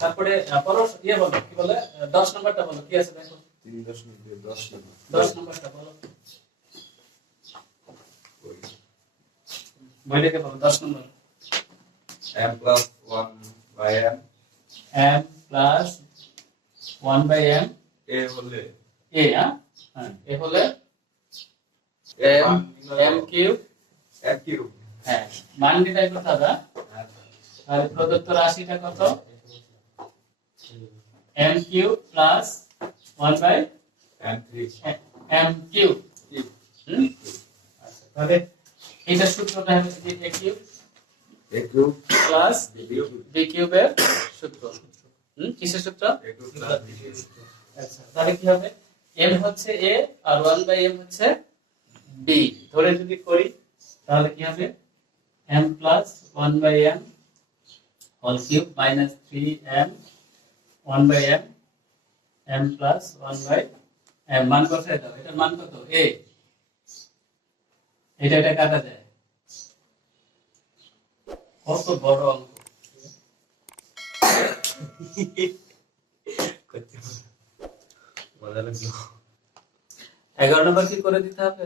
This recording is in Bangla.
তারপরে পরশ ইয়ে বলো কি বলে 10 নম্বরটা বলো কি আছে দেখো 3.10 নম্বর 10 নম্বরটা বলো বইটাকে বলো 10 নম্বর m plus 1 by m m plus 1 by m a হলে a হ্যাঁ a হলে m কিউব m কিউব হ্যাঁ মান নির্ণয় করতে হবে আর প্রদত্ত রাশিটা কত m cube plus 1 by m3 m cube আচ্ছা তাহলে এটা সূত্রটা হবে যে a cube a cube plus b b কিউবের সূত্র কিসের সূত্র a cube plus b cube আচ্ছা তাহলে কি হবে m হচ্ছে a আর 1 বাই m হচ্ছে b ধরে যদি করি তাহলে কি হবে m plus 1 by m whole cube minus 3m 1 by m m plus 1 by m মান বসাই দাও এটার মান কত a এটা কাটা যায় কত বড় অঙ্ক মজা লাগলো 11 নম্বর কি করে দিতে হবে